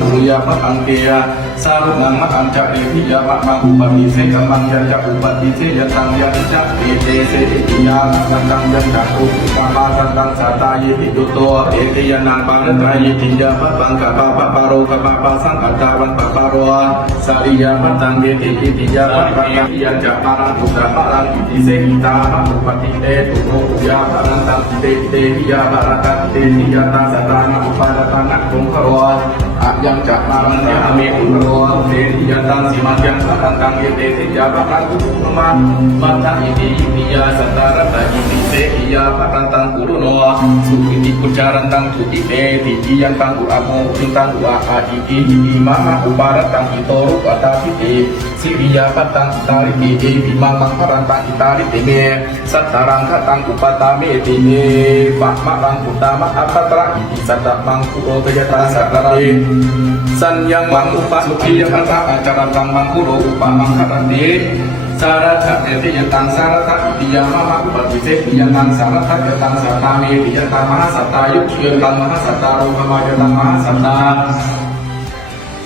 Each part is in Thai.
ดุริยามะตังเตียสารุนังมะอังจัะเอพิยามะมังอุปนิเสกัมังยันจัะอุปนิเสยตังยันจัะเอเตเสติยามตังตังยันจัะอุปปาตังตังสาตายิติตุโตเอติยานังปานตรายิตินยามะปังกะปะปะปะโรกะปะปะสังกตาวันปะปะโรสาริยามะตังเยติอิติยามะปังยันจัะปารังอุประปารังอิติเสกิตามะอุปติเตตุโนยาปารังตังเตเตยามะรังเตติยาตังสตานะอุปาตังนะคงครว อะจังจะมามัญญามีอุโรเดียตังสิมัญญังสัตังตังเยเตติยาปะคังกุรุมามัตตาอิติอิติยาสัตตารัตตาอิติเตียาปะคังตังกุรุโนสุขิติกุจารันตังสุติเตติจิยังตังอุอาโมติตังอุอะอาอิติอิมาอุปารัตตังอิโตรุปะตาสิเต สิวิยาปตังตาริมีเอวิมังมังพรันตังตาริติเมสัตตารังคตังอุปตาเมติเมปัมะรังอุตามะอัปตระอิติสัตตมังคุโรตยตาสัตตระเิสัญญังมังอุปสุขียันตะอาจารังมังคุโรอุปมังคารันติสารถะเนติยตังสารถะปิยามะมะอุปติเสปิยตังสารถะยตังสัตตาเมติยตังมหาสัตตายุคเยตังมหาสัตตาโรคมายตังมหาสัตตา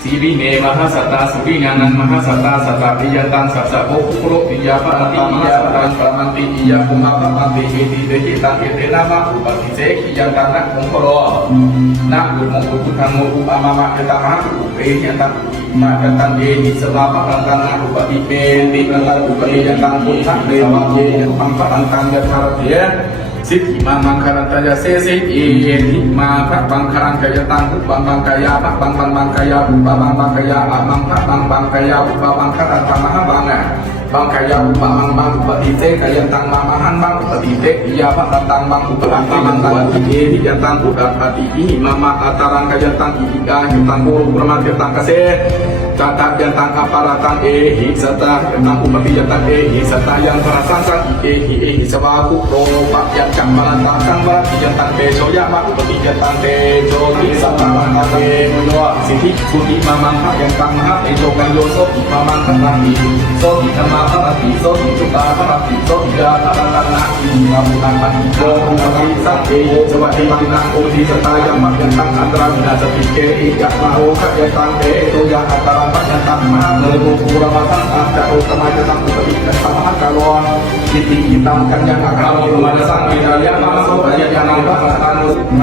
สีวิเนมหัสตาสุริยานันมหัสตาสัตตปิยตังสัพสะโภคุโรปิยาปะติปิยาปะตังปะมันติปิยาภุมาปะมันติเอติเดหิตังเอเตนะมะอุปติเสกิยังตังนะคงคโรนะอุโมอุพุทธังโมอุปามะมะเยตังมหาอุเปยังตังมายัตังเยหิสมาปะตังตังนะอุปติเปติตังตังอุปติยังตังพุทธังเดวะเยยังตังปะตังตังยัตถะเถ สิทธิมามังคารันตยาเสสิเอเยนิมาพระบังคารังกายตังอุปบังกายาพระบังบังบังกายาอุปบังบังกายาอะมังพระบังบังกายาอุปบังคารันตมหาบังอะบังกายาอุปบังบังอุปติเตกายตังมามาหันบังอุปติเตกิยาพระตังบังอุปบังบังบังอิเอหิยตังอุปปติอิมามาอัตรังกายตังอิกาหิตังโกรุปรมาทตังกเส Catat yang tang aparatan e hi serta tentang upati yang tang e hi serta yang perasaan sang e hi e hi sebaku rono pak yang cak marantang sang berarti yang tang be soya mak upati yang tang be jo hi serta marantang be menua siti kuti mamang hak yang tang hak e jo kan yo so hi mamang hak rati so hi nama hak rati so hi cuta hak rati so hi ya marantang nak hi mamutan hak hi jo upati sang e coba hi mamang upati serta yang mak yang tang antara bina sepike e jak mau hak yang tang be so ya antara ปัญญาตั้งมากเลยโมกุระมาตั้งตามจะโอสมาจะตั้งอุปติกัสมะกาลอนกิติกิตังกันยังอาการโมกุระสังกิจายมาสุปัญญาณังวัฏฏานุสุน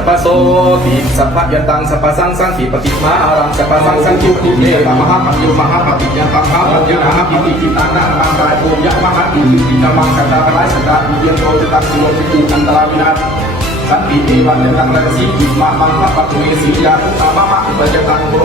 พพะโสติสัพพะยันตังสัพพะสังสังขีปฏิมาอารังสัพพะสังสังคิปติเยตมหาปัญโยมหาปฏิยังตังมหาปัญญมหาปิติกิตานังมังกายโอมยะมหาปิติกิตามังสัตตาลายสัตตาอิเยโตจตังสุโลภิตุอันตราวินาศสันติเอวันยันตังรักสีอิมามังมะปะตุเยสียาตุตามะมะอุปยันตังโกโร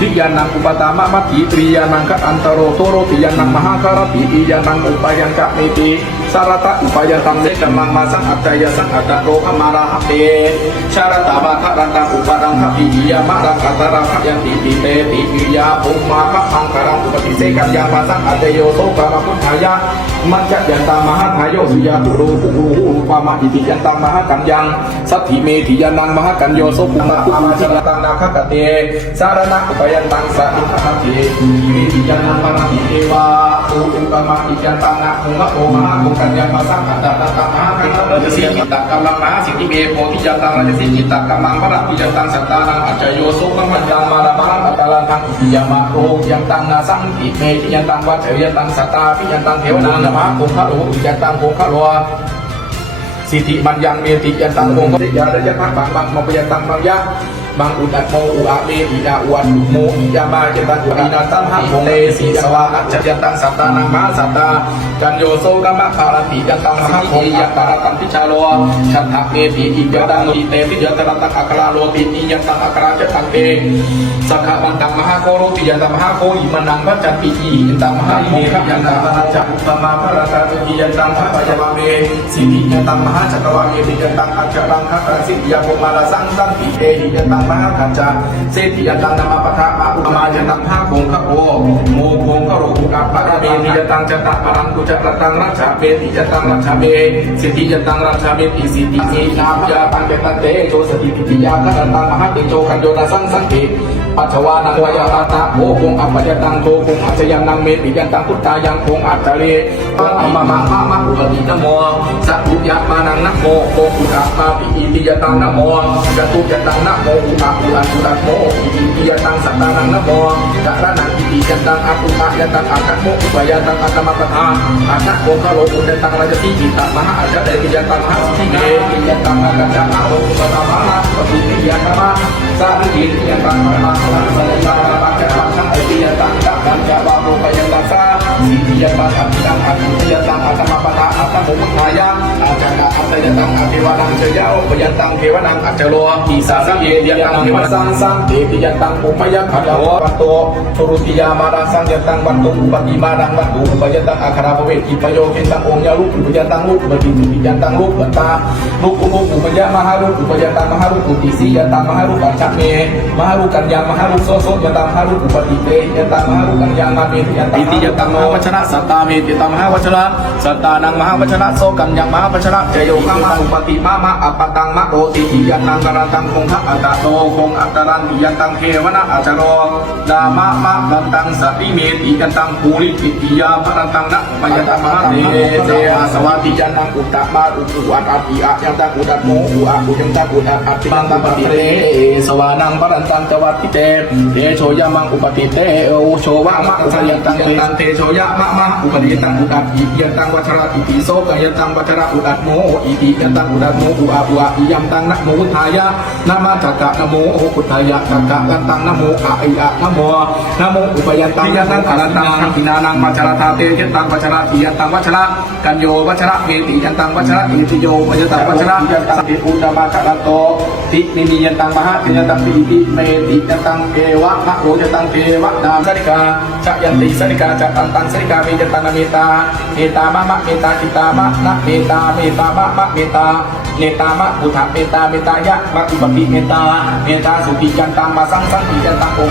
ปิยันตังโกโรปิยาปะยันตังนะ Mami ham kata ko kata mata kata maha pusari nang kata kata ong ro om mama ha bong upaya na ite jatang kap yang jak ing isiri ya mak yang jak siri mama upaya nang kap yang nama nak upati ya mak kata ibu se iya mak nang upatara kata de Tiya nang upatama mati triya nang kat antaro toro tiya nang maha karapi iya nang upaya kap niti sarata upaya tang de damang masang ataya sang ada roh amara hate syarata baka rantang uparang kapi iya mak rang antara hak yang tinggi te tinggi ya umma hak angkarang upati sekat yang pasang ada yo so kama pun haya mancat yang tamahan hayo suya guru guru upama iti yang tamahan kan yang sati me ti yang nang maha kan yo so kuma kuma sila tang naka kate sarana upaya ยันตังสัตุขะเทอิ มิทัติยันนังปะติเอวาตุอุปมาติยันตังนะโมมะโอมหาโกกัญญามาสังกัตตะตะมหาคังราชสีจิตตกัมมังมหาสิทิเมโพธิยันตังราชสีจิตตกัมมังพระปิยันตังสัตตานังอัจจโยโสกัมมัญญังมาละมหังอัตตาลังทังอิยามะโรยันตังนาสังอิเมติยันตังวัจเจยันตังสัตตาปิยันตังเทวนานะมหาโกขะโลอิยันตังโกขะโลสิทธิมันยังเมติยันตังโงก็ยาระยะพักบังบังมปยันตังบังยะ บังอุดัตโมอุอาเมติยาอวันโมอิยามาเจตังอุอานาตังหังโมเนสีสวาอัจจยตังสัตตานังมาสัตตากันโยโซกัมมะคารติยันตังหาโคยันตระตันติชาโลชันทะเมติอิยตังอิเตติยันตระตังอัคราโลติอิยันตังอัคราจตังเตสักขะมันตังมหาโคโรติยันตังมหาโคอิมันังวัจจติอิยันตังมหาอิเมขยันตังมหาจักอุปมาภรตาติยันตังทัพพยามาเมสิทิยันตังมหาจักรวาลเอติยันตังอัจจรังคัตสิทธิยาภมาลาสังสังติเอหิยันตังมหากัจจาเศรษฐียตังนามาปะทะมาอุมาจตังภาคงขโอโมคงขโรอุกัปปะระเมนิยตังจัตตะปรังกุจัตตังรัชาเมติจตังรัชาเมสิทธิยันตังรัชาเมติสิทธิสีนาพยาปังเตตันเตโจสติปิติยาคัตตังมหาติโจคันโยตาสังสังเก ปัจจวานังวายาตาตะโมคงอัปยตังโทคงอัจยันนังเมติยันตังพุทธายังคงอัจจเรปังอมมะมะมะอุปตินะโมสัพพุยะมานังนะโมโคกุตะมาปิอิติยตังนะโมจตุยตังนะโมอุปะอุอันตุระโมอิติยตังสัตตานังนะโมกะระนังอิติยตังอัตุมะยตังอาคัตโมอุปยตังอาตมะปะทาอาคัตโมคะโลอุนตังราชสีจิตตมหาอาจจเดติยตังมหาสิเมติยตังอากัจจาโลกุปะมะปะปิติยตังมะ สาริติยตังมะสังสัยตังมะจักขังอิติยตังกัจจาวะโลปยันตัสสา สิติยตังอัตตังอัตติยตังอาตมะปะทาอาตโมมุทายะอาจักะอัตยตังอภิวานังเจยะปยันตังเทวนังอัจจโลทีสาสะเยยตังเทวสังสังเตปิยันตังปุพยัคขะวัตโตสุรุติยามาราสังยันตังวัตโตอุปติมานังวัตถุอุปยันตังอาคาราภเวกิปโยเกตังองยาลุอุปยันตังลุปฏิปิยันตังลุปตาลุกุมุอุปยามหาลุอุปยันตังมหาลุกุติสียันตังมหาลุปัญจเมมหาลุกัญญามหาลุโสโสยันตังมหาลุอุปติเตยันตังมหาลุกัญญามาเมยันตังติยันตังหาวัชนะสัตตาเมติตังมหาวัชนะสัตตานังมหาวัชนะโสกัญญามหาวัชนะเจโยกังมหาอุปติมามะอัปปตังมะโรติยันตังกรันตังคงทะอัตตโตคงอัตตรันติยันตังเทวนะอัจจโรดามะมะลันตังสัตติเมติยันตังภูริปิติยาพรันตังนะมยันตังมหาเตเสอาสวัติยันตังอุตตมาอุตุอัตอาติอะยันตังอุตัตโมอุอะอุยันตังอุตัตอัตติยันตังปฏิเตสวานังพรันตังจวัตติเตเตโชยามังอุปติเตโอโชวะมะอุปยัยันตังเตโชยะมะมะอุปยันตังอุตัตอิยันตังวัชระอิติโสกยันตังวัชระอุตัตโมอิติยันตังอุตัตโมอุอะอุอะอิยัมตังนะโมพุทธายะนามาจักกะนะโมโอพุทธายะจักกะกันตังนะโมอะอิอะนะโมนะโมอุปยันตังยันตังอรันตังอินานังวัชระทาเตยันตังวัชระอิยันตังวัชระกันโยวัชระเมติยันตังวัชระอิติโยวัชตังวัชระยันตังติอุตตมะคะระโตตินิมิยันตังมหายันตังปิติเมติยันตังเอวะมะโรยันตังเทวะนามสริกาจะยันติสริกาจะตันตังสริกาเมยันตังนะเมตาเมตามะมะเมตาจิตามะนะเมตาเมตามะมะเมตาเมตามะอุทาเมตาเมตายะมะอุปปิเมตาเมตาสุปิจันตังมาสังสังปิจันตังโอ